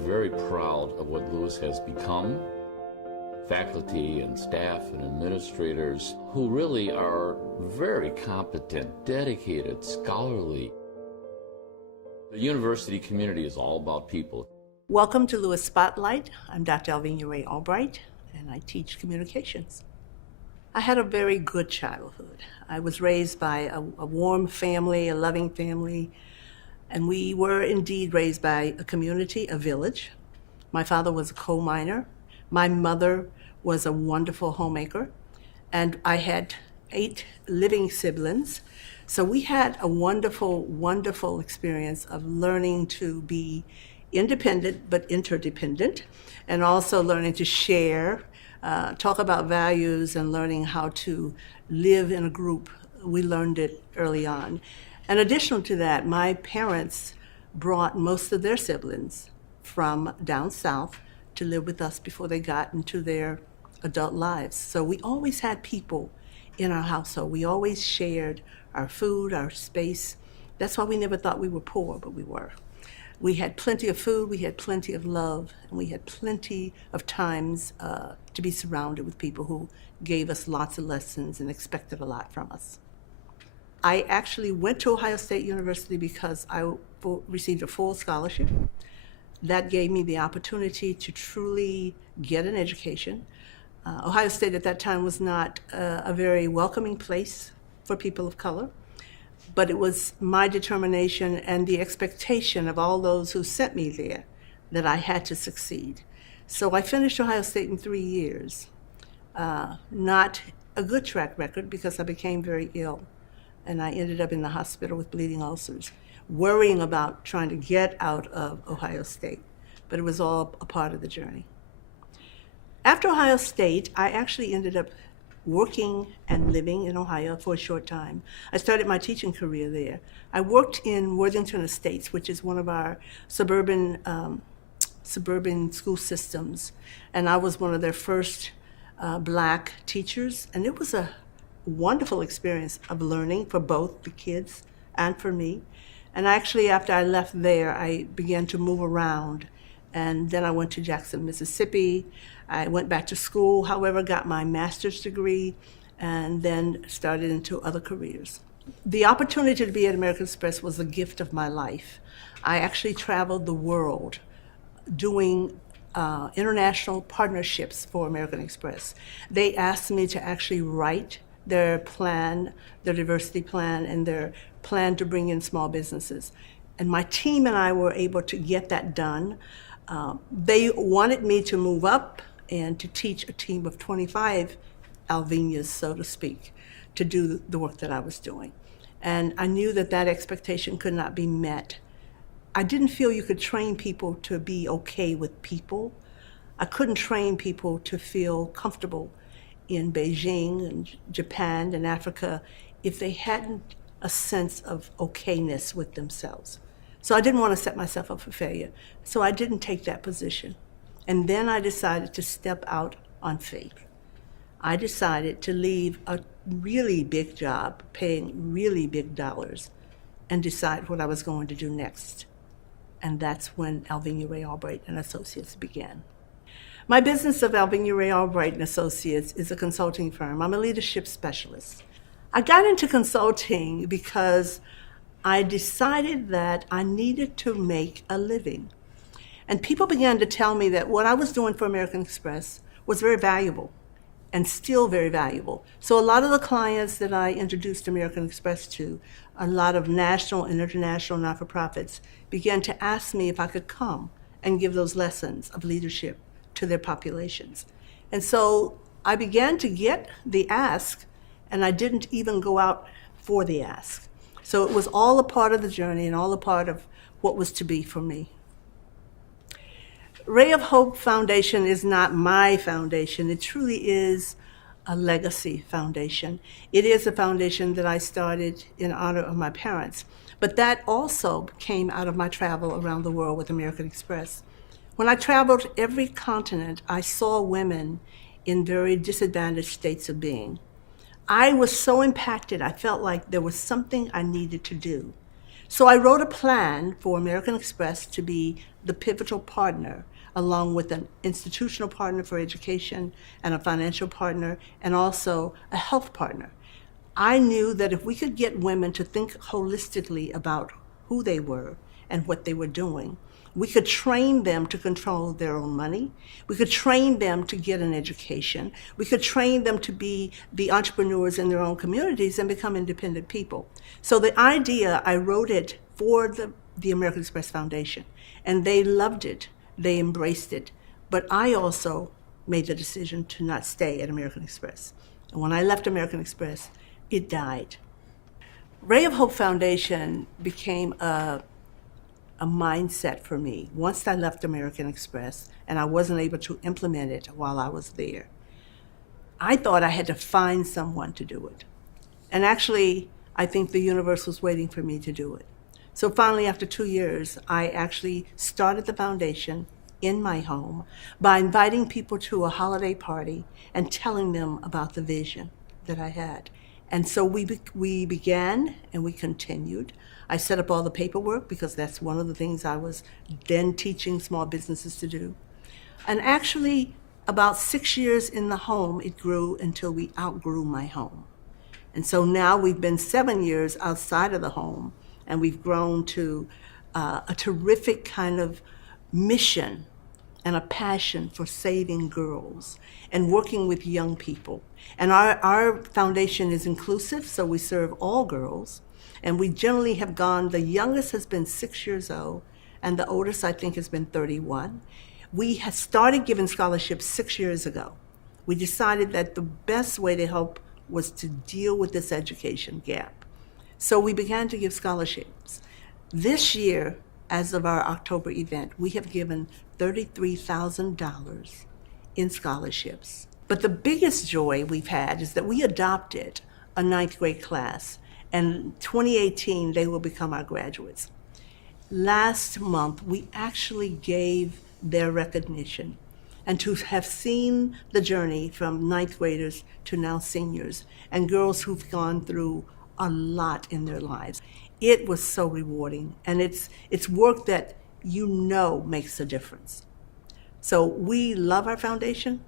very proud of what Lewis has become. Faculty and staff and administrators who really are very competent, dedicated, scholarly. The university community is all about people. Welcome to Lewis Spotlight. I'm Dr. Alvenia Ray Albright, and I teach communications. I had a very good childhood. I was raised by a warm family, a loving family, and we were indeed raised by a community, a village. My father was a coal miner. My mother was a wonderful homemaker, and I had 8 living siblings. So we had a wonderful, wonderful experience of learning to be independent but interdependent, and also learning to share, talk about values, and learning how to live in a group. We learned it early on. And additional to that, my parents brought most of their siblings from down south to live with us before they got into their adult lives. So we always had people in our household. We always shared our food, our space. That's why we never thought we were poor, but we were. We had plenty of food, we had plenty of love, and we had plenty of times to be surrounded with people who gave us lots of lessons and expected a lot from us. I actually went to Ohio State University because I received a full scholarship. That gave me the opportunity to truly get an education. Ohio State at that time was not a very welcoming place for people of color, but it was my determination and the expectation of all those who sent me there that I had to succeed. So I finished Ohio State in 3 years. Not a good track record because I became very ill, and I ended up in the hospital with bleeding ulcers, worrying about trying to get out of Ohio State, but it was all a part of the journey. After Ohio State, I actually ended up working and living in Ohio for a short time. I started my teaching career there. I worked in Worthington Estates, which is one of our suburban school systems, and I was one of their first Black teachers, and it was a wonderful experience of learning for both the kids and for me. And actually, after I left there, I began to move around, and then I went to Jackson, Mississippi. I went back to school, however, got my master's degree, and then started into other careers. The opportunity to be at American Express was the gift of my life. I actually traveled the world doing international partnerships for American Express. They asked me to actually write their plan, their diversity plan, and their plan to bring in small businesses. And my team and I were able to get that done. They wanted me to move up and to teach a team of 25 Alvenias, so to speak, to do the work that I was doing. And I knew that that expectation could not be met. I didn't feel you could train people to be okay with people. I couldn't train people to feel comfortable in Beijing and Japan and Africa if they hadn't a sense of okayness with themselves. So I didn't want to set myself up for failure. So I didn't take that position. And then I decided to step out on faith. I decided to leave a really big job, paying really big dollars, and decide what I was going to do next. And that's when Alvenia Ray Albright and Associates began. My business of Alvenia Ray Albright and Associates is a consulting firm. I'm a leadership specialist. I got into consulting because I decided that I needed to make a living. And people began to tell me that what I was doing for American Express was very valuable and still very valuable. So a lot of the clients that I introduced American Express to, a lot of national and international not-for-profits, began to ask me if I could come and give those lessons of leadership to their populations. And so I began to get the ask, and I didn't even go out for the ask. So it was all a part of the journey and all a part of what was to be for me. Ray of Hope Foundation is not my foundation. It truly is a legacy foundation. It is a foundation that I started in honor of my parents, but that also came out of my travel around the world with American Express. When I traveled every continent, I saw women in very disadvantaged states of being. I was so impacted, I felt like there was something I needed to do So I wrote a plan for American Express to be the pivotal partner, along with an institutional partner for education and a financial partner, and also a health partner. I knew that if we could get women to think holistically about who they were and what they were doing, we could train them to control their own money. We could train them to get an education. We could train them to be the entrepreneurs in their own communities and become independent people. So the idea, I wrote it for the American Express Foundation, and they loved it. They embraced it. But I also made the decision to not stay at American Express. And when I left American Express, it died. Ray of Hope Foundation became a mindset for me once I left American Express, and I wasn't able to implement it while I was there. I thought I had to find someone to do it. And actually, I think the universe was waiting for me to do it. So finally, after 2 years, I actually started the foundation in my home by inviting people to a holiday party and telling them about the vision that I had. And so we began and we continued. I set up all the paperwork because that's one of the things I was then teaching small businesses to do. And actually, about 6 years in the home, it grew until we outgrew my home. And so now we've been 7 years outside of the home, and we've grown to a terrific kind of mission and a passion for saving girls and working with young people. And our foundation is inclusive, so we serve all girls. And we generally have gone, the youngest has been 6 years old, and the oldest, I think, has been 31. We had started giving scholarships 6 years ago. We decided that the best way to help was to deal with this education gap. So we began to give scholarships. This year, as of our October event, we have given $33,000 in scholarships. But the biggest joy we've had is that we adopted a 9th grade class, and 2018, they will become our graduates. Last month, we actually gave their recognition, and to have seen the journey from 9th graders to now seniors, and girls who've gone through a lot in their lives. It was so rewarding, and it's work that you know makes a difference. So we love our foundation.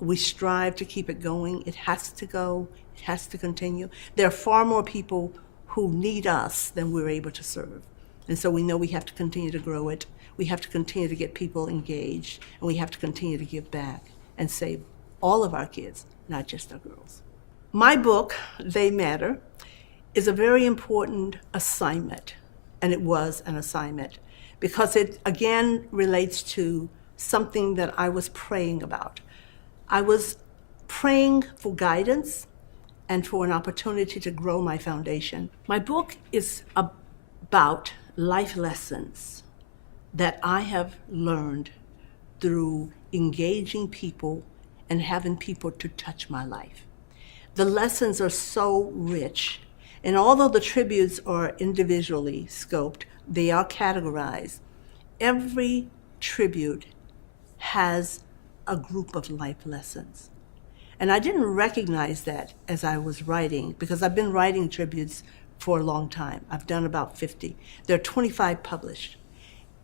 We strive to keep it going. It has to go. It has to continue. There are far more people who need us than we're able to serve. And so we know we have to continue to grow it. We have to continue to get people engaged, and we have to continue to give back and save all of our kids, not just our girls. My book, They Matter, is a very important assignment, and it was an assignment, because it again relates to something that I was praying about. I was praying for guidance and for an opportunity to grow my foundation. My book is about life lessons that I have learned through engaging people and having people to touch my life. The lessons are so rich, and although the tributes are individually scoped, they are categorized. Every tribute has a group of life lessons. And I didn't recognize that as I was writing, because I've been writing tributes for a long time. I've done about 50. There are 25 published.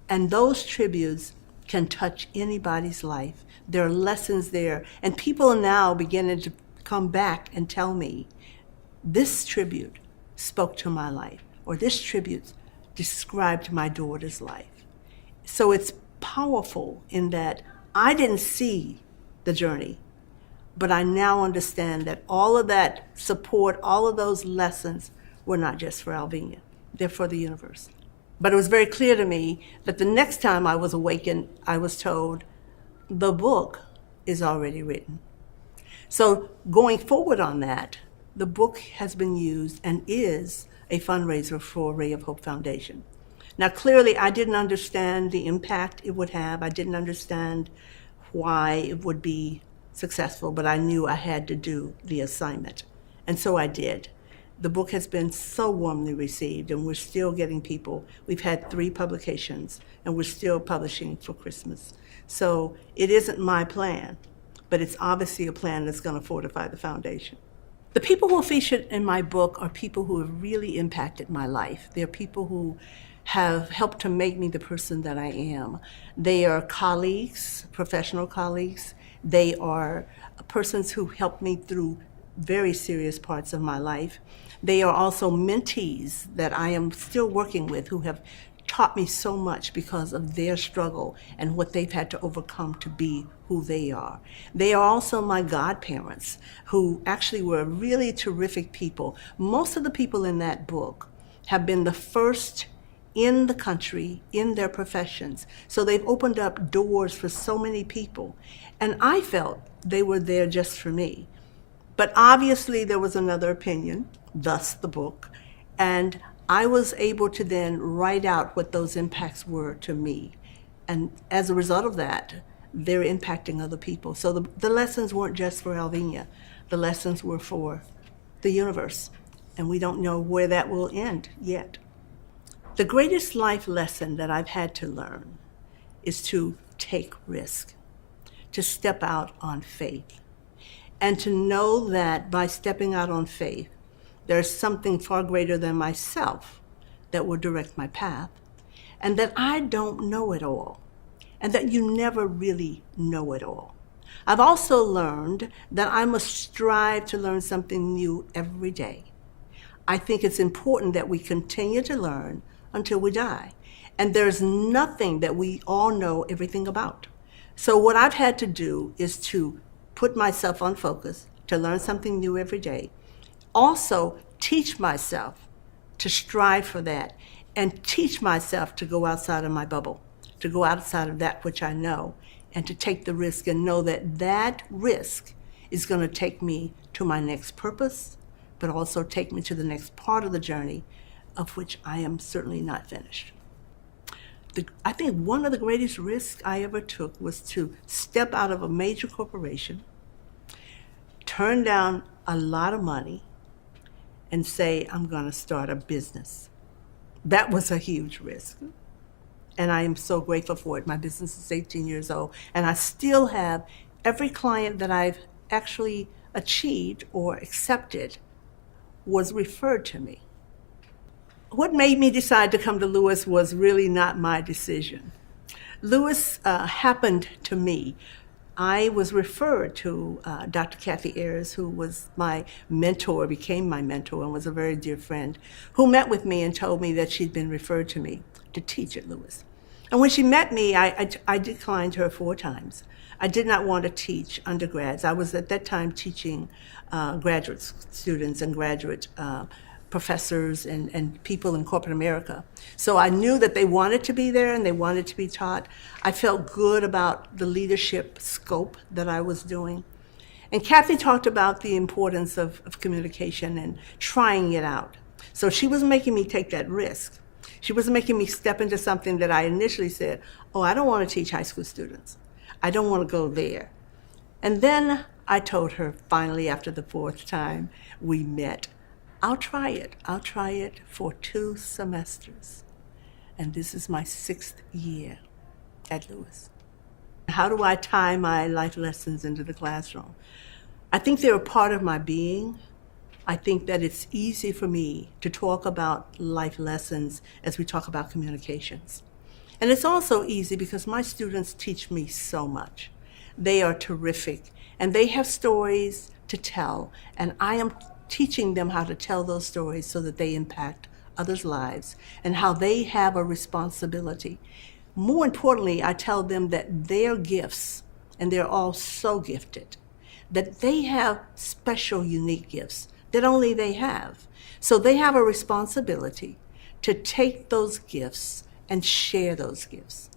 And those tributes can touch anybody's life. There are lessons there. And people are now beginning to come back and tell me, this tribute spoke to my life, or this tribute described my daughter's life. So it's powerful in that I didn't see the journey, but I now understand that all of that support, all of those lessons were not just for Alvenia, they're for the universe. But it was very clear to me that the next time I was awakened, I was told, the book is already written. So going forward on that, the book has been used and is a fundraiser for Rhea of Hope Foundation. Now, clearly, I didn't understand the impact it would have. I didn't understand why it would be successful, but I knew I had to do the assignment. And so I did. The book has been so warmly received, and we're still getting people. We've had 3 publications, and we're still publishing for Christmas. So it isn't my plan, but it's obviously a plan that's going to fortify the foundation. The people who are featured in my book are people who have really impacted my life. They're people who have helped to make me the person that I am. They are colleagues, professional colleagues. They are persons who helped me through very serious parts of my life. They are also mentees that I am still working with who have taught me so much because of their struggle and what they've had to overcome to be who they are. They are also my godparents, who actually were really terrific people. Most of the people in that book have been the first in the country in their professions. So they've opened up doors for so many people. And I felt they were there just for me. But obviously there was another opinion, thus the book. And I was able to then write out what those impacts were to me. And as a result of that, they're impacting other people. So the lessons weren't just for Alvenia. The lessons were for the universe. And we don't know where that will end yet. The greatest life lesson that I've had to learn is to take risk, to step out on faith, and to know that by stepping out on faith, there's something far greater than myself that will direct my path, and that I don't know it all, and that you never really know it all. I've also learned that I must strive to learn something new every day. I think it's important that we continue to learn until we die, and there's nothing that we all know everything about. So what I've had to do is to put myself on focus, to learn something new every day, also teach myself to strive for that, and teach myself to go outside of my bubble, to go outside of that which I know, and to take the risk and know that that risk is going to take me to my next purpose, but also take me to the next part of the journey of which I am certainly not finished. I think one of the greatest risks I ever took was to step out of a major corporation, turn down a lot of money, and say, I'm going to start a business. That was a huge risk. And I am so grateful for it. My business is 18 years old, and I still have every client that I've actually achieved or accepted was referred to me. What made me decide to come to Lewis was really not my decision. Lewis happened to me. I was referred to Dr. Kathy Ayers, who was my mentor, became my mentor, and was a very dear friend, who met with me and told me that she'd been referred to me to teach at Lewis. And when she met me, I declined her 4 times. I did not want to teach undergrads. I was at that time teaching graduate students and graduate professors and people in corporate America. So I knew that they wanted to be there and they wanted to be taught. I felt good about the leadership scope that I was doing. And Kathy talked about the importance of communication and trying it out. So she was making me take that risk. She was making me step into something that I initially said, oh, I don't want to teach high school students. I don't want to go there. And then I told her finally after the 4th time we met, I'll try it. I'll try it for 2 semesters. And this is my 6th year at Lewis. How do I tie my life lessons into the classroom? I think they're a part of my being. I think that it's easy for me to talk about life lessons as we talk about communications. And it's also easy because my students teach me so much. They are terrific, and they have stories to tell, and I am teaching them how to tell those stories so that they impact others' lives and how they have a responsibility. More importantly, I tell them that their gifts, and they're all so gifted, that they have special, unique gifts that only they have. So they have a responsibility to take those gifts and share those gifts.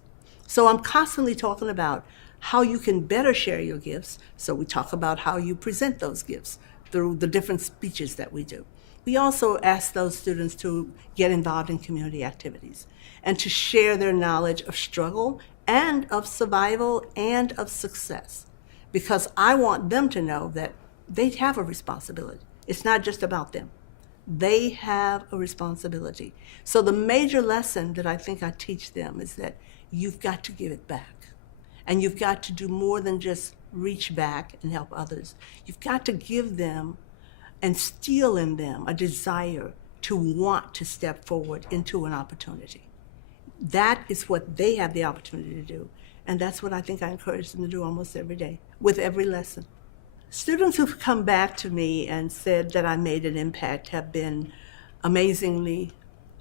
So I'm constantly talking about how you can better share your gifts. So we talk about how you present those gifts through the different speeches that we do. We also ask those students to get involved in community activities and to share their knowledge of struggle and of survival and of success, because I want them to know that they have a responsibility. It's not just about them. They have a responsibility. So the major lesson that I think I teach them is that you've got to give it back. And you've got to do more than just reach back and help others. You've got to give them instill in them a desire to want to step forward into an opportunity. That is what they have the opportunity to do. And that's what I think I encourage them to do almost every day, with every lesson. Students who've come back to me and said that I made an impact have been amazingly,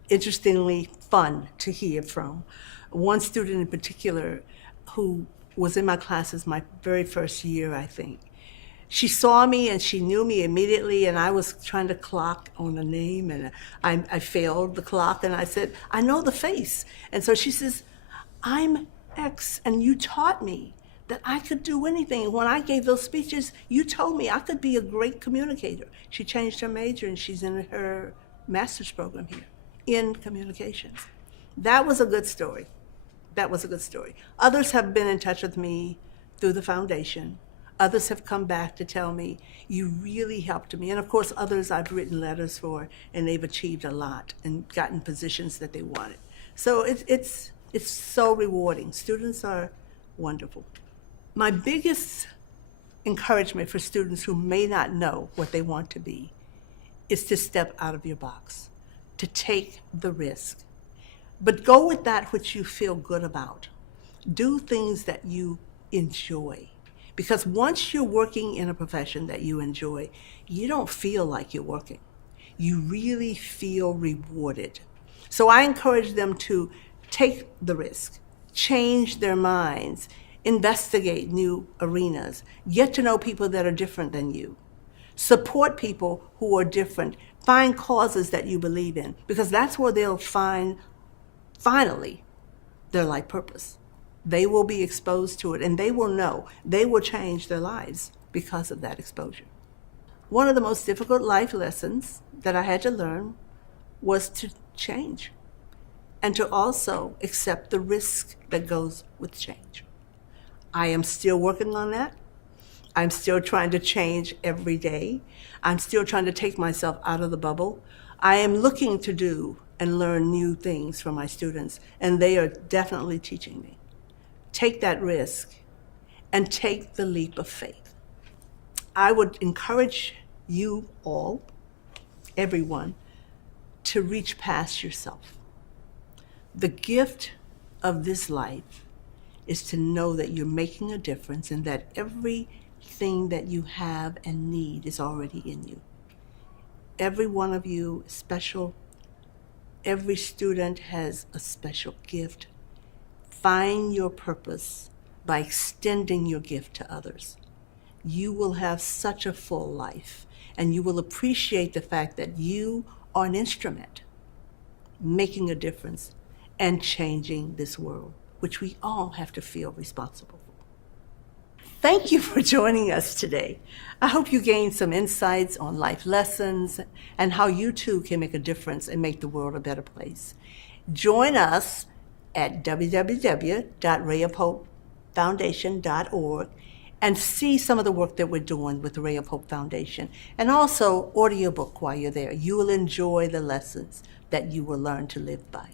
interestingly fun to hear from. One student in particular who was in my classes my very first year, I think. She saw me and she knew me immediately, and I was trying to clock on a name, and I failed the clock, and I said, I know the face. And so she says, I'm X, and you taught me that I could do anything. When I gave those speeches, you told me I could be a great communicator. She changed her major, and she's in her master's program here in communications. That was a good story. That was a good story. Others have been in touch with me through the foundation. Others have come back to tell me, you really helped me. And of course, others I've written letters for, and they've achieved a lot and gotten positions that they wanted. So it's so rewarding. Students are wonderful. My biggest encouragement for students who may not know what they want to be is to step out of your box, to take the risk. But go with that which you feel good about. Do things that you enjoy. Because once you're working in a profession that you enjoy, you don't feel like you're working. You really feel rewarded. So I encourage them to take the risk, change their minds, investigate new arenas, get to know people that are different than you, support people who are different, find causes that you believe in, because that's where they'll find, finally, their life purpose. They will be exposed to it, and they will know. They will change their lives because of that exposure. One of the most difficult life lessons that I had to learn was to change and to also accept the risk that goes with change. I am still working on that. I'm still trying to change every day. I'm still trying to take myself out of the bubble. I am looking to do and learn new things from my students, and they are definitely teaching me. Take that risk and take the leap of faith. I would encourage you all, everyone, to reach past yourself. The gift of this life is to know that you're making a difference and that everything that you have and need is already in you. Every one of you is special. Every student has a special gift. Find your purpose by extending your gift to others. You will have such a full life, and you will appreciate the fact that you are an instrument making a difference and changing this world, which we all have to feel responsible for. Thank you for joining us today. I hope you gained some insights on life lessons and how you too can make a difference and make the world a better place. Join us at www.rheapopefoundation.org and see some of the work that we're doing with the Rhea Pope Foundation, and also audiobook while you're there. You will enjoy the lessons that you will learn to live by.